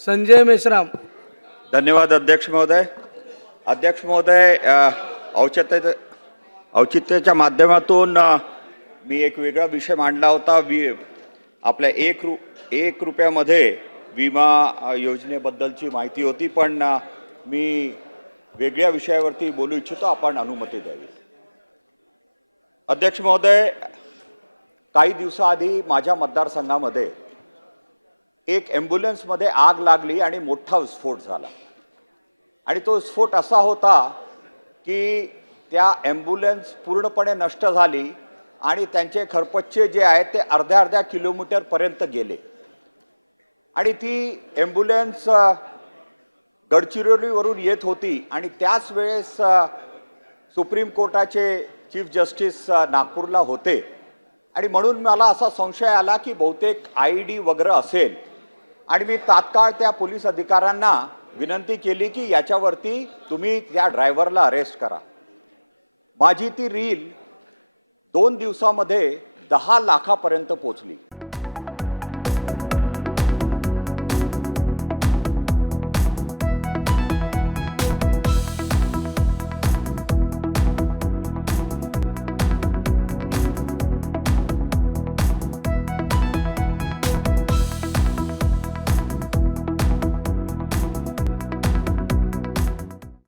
संजय मेश्राम. धन्यवाद अध्यक्ष महोदय. अध्यक्ष महोदय, औचित्याच्या माध्यमातून मी एक वेगळा विषय मांडला होता. आपल्या एक रुपयामध्ये विमा योजनेबद्दलची माहिती होती, पण मी वेगळ्या विषयावरती बोलू इच्छितो. आपण अनुमती द्यावी. अध्यक्ष महोदय, काही दिवसाआधी माझ्या मतदारसंघामध्ये एक ॲम्ब्युलन्समध्ये आग लागली आणि मोठा स्फोट झाला. आणि तो स्फोट असा होता की त्या ॲम्ब्युलन्स पूर्णपणे नष्ट झाली आणि त्यांचे खरपच्चे जे आहेत ते अर्ध्या किलोमीटरपर्यंत गेले. आणि ती ॲम्ब्युलन्स गडचिरोलीवरून येत होती आणि त्याच वेळेस सुप्रीम कोर्टाचे चीफ जस्टिस नागपूरला होते. आणि म्हणून मला असा संशय आला की बहुतेक IED वगैरे असेल. आणि मी तात्काळ त्या पोलीस अधिकाऱ्यांना विनंती केली की याच्यावरती तुम्ही त्या ड्रायव्हरला अरेस्ट करा. माझी ती रील 2 दिवसामध्ये 10 लाखापर्यंत पोचली.